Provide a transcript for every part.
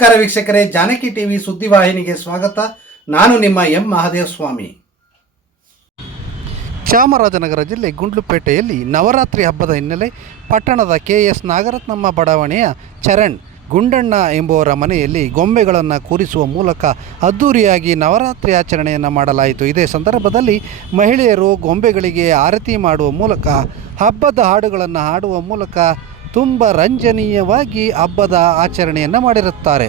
ನಮಸ್ಕಾರ ವೀಕ್ಷಕರೇ, ಜಾನಕಿ ಟಿವಿ ಸುದ್ದಿವಾಹಿನಿಗೆ ಸ್ವಾಗತ. ನಾನು ನಿಮ್ಮ ಎಂ ಮಹಾದೇವ ಸ್ವಾಮಿ ಚಾಮರಾಜನಗರ ಜಿಲ್ಲೆ ಗುಂಡ್ಲುಪೇಟೆಯಲ್ಲಿ ನವರಾತ್ರಿ ಹಬ್ಬದ ಹಿನ್ನೆಲೆ ಪಟ್ಟಣದ ಕೆ ಎಸ್ ನಾಗರತ್ನಮ್ಮ ಬಡಾವಣೆಯ ಚರಣ್ ಗುಂಡಣ್ಣ ಎಂಬುವರ ಮನೆಯಲ್ಲಿ ಗೊಂಬೆಗಳನ್ನು ಕೂರಿಸುವ ಮೂಲಕ ಅದ್ದೂರಿಯಾಗಿ ನವರಾತ್ರಿ ಆಚರಣೆಯನ್ನು ಮಾಡಲಾಯಿತು. ಇದೇ ಸಂದರ್ಭದಲ್ಲಿ ಮಹಿಳೆಯರು ಗೊಂಬೆಗಳಿಗೆ ಆರತಿ ಮಾಡುವ ಮೂಲಕ ಹಬ್ಬದ ಹಾಡುಗಳನ್ನು ಹಾಡುವ ಮೂಲಕ ತುಂಬ ರಂಜನೀಯವಾಗಿ ಹಬ್ಬದ ಆಚರಣೆಯನ್ನು ಮಾಡಿರುತ್ತಾರೆ.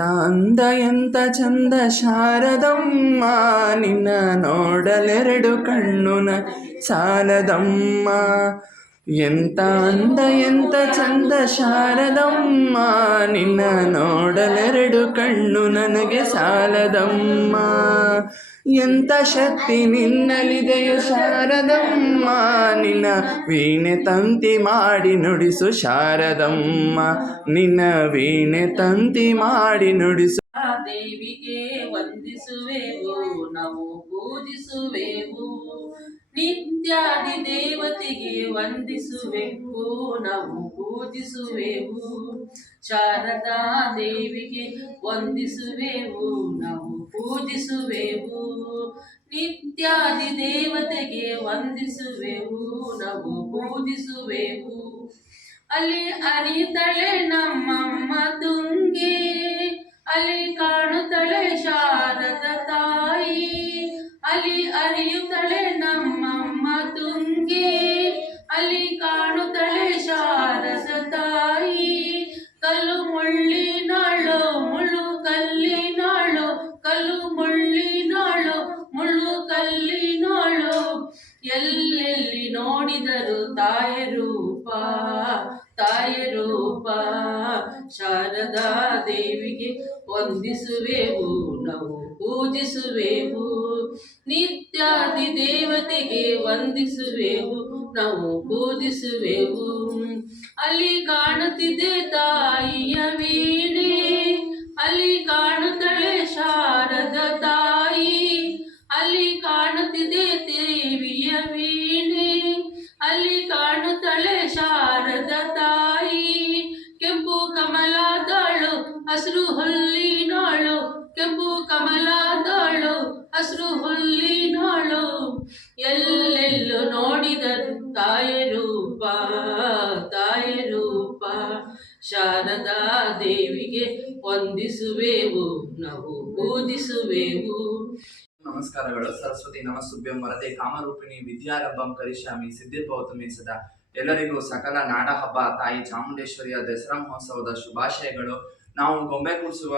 ಅಂದ ಎಂತ ಚಂದ ಶಾರದಮ್ಮ ನಿನ್ನ ನೋಡಲೆರಡು ಕಣ್ಣುನ ಸಾಲದಮ್ಮ. ಎಂತ ಅಂದ, ಎಂತ ಚಂದ ಶಾರದಮ್ಮ, ನಿನ್ನ ನೋಡಲೆರಡು ಕಣ್ಣು ನನಗೆ ಸಾಲದಮ್ಮ. ಎಂತ ಶಕ್ತಿ ನಿನ್ನಲಿದೆಯು ಶಾರದಮ್ಮ, ನಿನ್ನ ವೀಣೆ ತಂತಿ ಮಾಡಿ ನುಡಿಸು ಶಾರದಮ್ಮ. ನಿನ್ನ ವೀಣೆ ತಂತಿ ಮಾಡಿ ನುಡಿಸು ದೇವಿಗೆ ವಂದಿಸುವೆವು, ನಾವು ಪೂಜಿಸುವೆವು. ನಿತ್ಯಾದಿ ವಂದಿಸುವೆವು ನಾವು ಪೂಜಿಸುವೆವು. ಶಾರದಾ ದೇವಿಗೆ ವಂದಿಸುವೆವು, ನಾವು ಪೂಜಿಸುವೆವು. ನಿತ್ಯಾದಿ ದೇವತೆಗೆ ವಂದಿಸುವೆವು, ನಾವು ಪೂಜಿಸುವೆವು. ಅಲ್ಲಿ ಅರಿತಳೆ ನಮ್ಮಮ್ಮ ತುಂಗೆ ತಾಯ ರೂಪ ಶಾರದಾ ದೇವಿಗೆ ವಂದಿಸುವೆವು, ನಾವು ಪೂಜಿಸುವೆವು. ನಿತ್ಯಾದಿ ದೇವತೆಗೆ ವಂದಿಸುವೆವು, ನಾವು ಪೂಜಿಸುವೆವು. ಅಲ್ಲಿ ಕಾಣುತ್ತಿದೆ ತಾಯಿಯ ಹುಲ್ಲಿನಾಳು, ಕೆಂಪು ಕಮಲದಳು, ಹಸಿರು ಹುಲ್ಲಿನಾಳು, ಎಲ್ಲೆಲ್ಲೂ ನೋಡಿದರು ತಾಯಿ ರೂಪ ತಾಯಿ ರೂಪ. ಶಾರದಾ ದೇವಿಗೆ ವಂದಿಸುವೆವು, ನಾವು ಪೂಜಿಸುವೆವು. ನಮಸ್ಕಾರಗಳು. ಸರಸ್ವತಿ ನಮಸ್ತುಭ್ಯಂ ವರದೆ ಕಾಮರೂಪಿಣಿ ವಿದ್ಯಾರಂಭಂ ಕರಿಷ್ಯಾಮಿ ಸಿದ್ಧಿರ್ಭವತುಮೇ ಸದಾ ಎಲ್ಲರಿಗೂ ಸಕಲ ನಾಡ ಹಬ್ಬ ತಾಯಿ ಚಾಮುಂಡೇಶ್ವರಿಯ ದಸರಾ ಮಹೋತ್ಸವದ ಶುಭಾಶಯಗಳು. ನಾವು ಗೊಂಬೆ ಕೂರಿಸುವ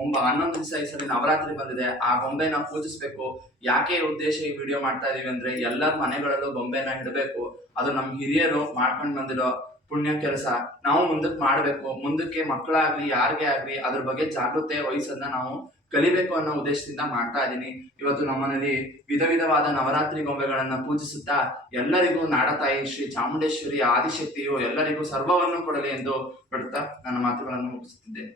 ಒಂಬ ಹನ್ನೊಂದು ದಿವಸ ಈ ಸಲ ನವರಾತ್ರಿ ಬಂದಿದೆ. ಆ ಗೊಂಬೆನ ಪೂಜಿಸ್ಬೇಕು. ಯಾಕೆ ಉದ್ದೇಶ ಈ ವಿಡಿಯೋ ಮಾಡ್ತಾ ಇದೀವಿ ಅಂದ್ರೆ ಎಲ್ಲರ ಮನೆಗಳಲ್ಲೂ ಗೊಂಬೆನ ಇಡಬೇಕು. ಅದು ನಮ್ಮ ಹಿರಿಯರು ಮಾಡ್ಕೊಂಡು ಬಂದಿರೋ ಪುಣ್ಯ ಕೆಲಸ. ನಾವು ಮುಂದಕ್ಕೆ ಮಾಡಬೇಕು. ಮುಂದಕ್ಕೆ ಮಕ್ಕಳಾಗ್ಲಿ, ಯಾರಿಗೆ ಆಗ್ಲಿ ಅದ್ರ ಬಗ್ಗೆ ಜಾಗೃತೆ ವಹಿಸೋದನ್ನ ನಾವು ಕಲಿಬೇಕು ಅನ್ನೋ ಉದ್ದೇಶದಿಂದ ಮಾಡ್ತಾ ಇದ್ದೀನಿ. ಇವತ್ತು ನಮ್ಮನಲ್ಲಿ ವಿಧ ವಿಧವಾದ ನವರಾತ್ರಿ ಗೊಂಬೆಗಳನ್ನು ಪೂಜಿಸುತ್ತಾ ಎಲ್ಲರಿಗೂ ನಾಡತಾಯಿ ಶ್ರೀ ಚಾಮುಂಡೇಶ್ವರಿ ಆದಿಶಕ್ತಿಯು ಎಲ್ಲರಿಗೂ ಸರ್ವವನ್ನು ಕೊಡಲಿ ಎಂದು ಬಿಡುತ್ತಾ ನನ್ನ ಮಾತುಗಳನ್ನು ಮುಗಿಸುತ್ತಿದ್ದೆ